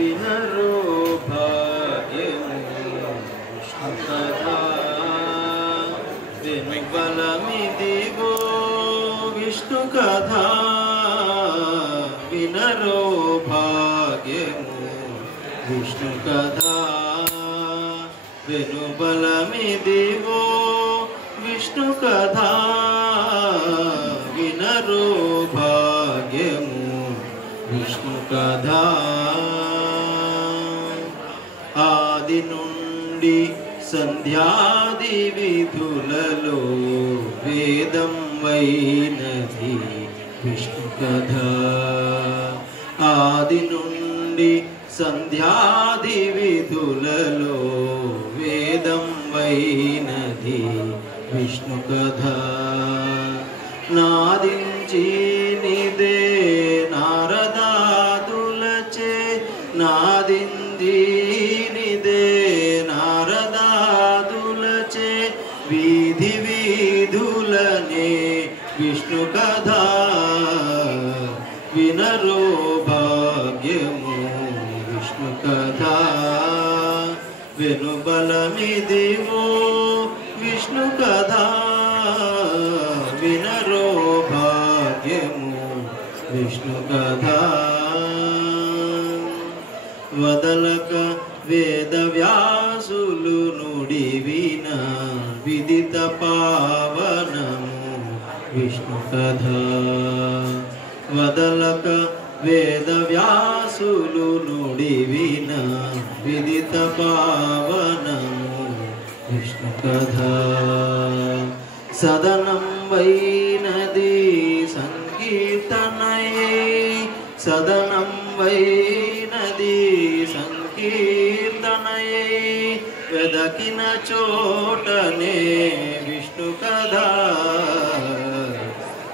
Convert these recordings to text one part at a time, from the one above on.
వినరో భాగ్యము విష్ణు కథా వినుబలమిదిగో విష్ణు కథా వినరో భాగ్యము విష్ణు కథా వినుబలమిదిగో విష్ణు కథా వినరో భాగ్యము విష్ణు కథా ఆది నుండి సంధ్యాది విధులలో వేదం వైనది విష్ణు కథా ఆది నుండి సంధ్యాది విధులలో వేదం వైనది విష్ణు కథా నాదించి నిదే నారదాదులచే నాదింది నిదే నారదాదులచే వీధి వీధులనే విష్ణు కథా వినరో భాగ్యము విష్ణు కథా వినుబలమిదిగో విష్ణు కథా వినరో భాగ్యము విష్ణు కథా వదలక వేద వ్యాసులు నుడి విన విదిత పావనము విష్ణు కథా వదలక వేద వ్యాసులు నుడి విన విదిత పావనము విష్ణు కథా సదనం వైనది సంకీర్తనయే సదనం వైనది సంకీర్తనయే వెదకిన చోటనే విష్ణు కథా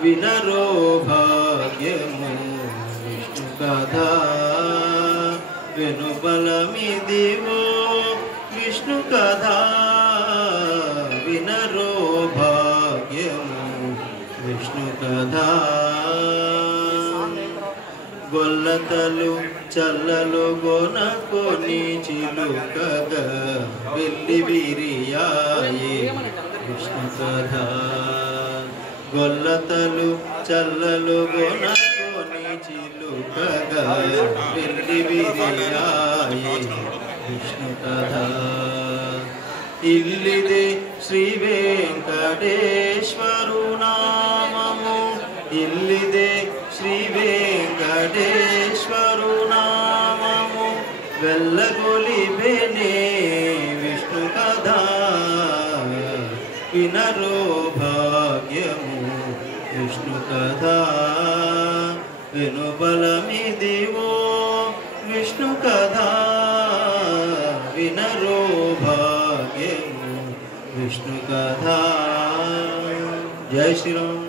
వినరో భాగ్యము విష్ణు కథా వినుబలమిదిగో విష్ణు కథా వినరో భాగ్యము విష్ణు కథా గొల్లతలు చల్లలు గొనకొని చిలుకగా వెళ్ళి విరియాయే విష్ణు కథా గొల్లతలు చల్లలు గొనకొని చిలుకగా వెళ్ళి విరియాయే విష్ణు కథా ఇల్లిదే శ్రీ వెంకటేశ్వరు నామము ఇల్లిదే శ్రీ వెంకటేశ్వరు నామము వెళ్ళగొలిపెనే విష్ణు కథా వినరో భాగ్యము విష్ణు కథా వినుబలమిదిగో విష్ణు కథా వినరో భాగ్యము విష్ణు కథా జై శ్రీరామ్.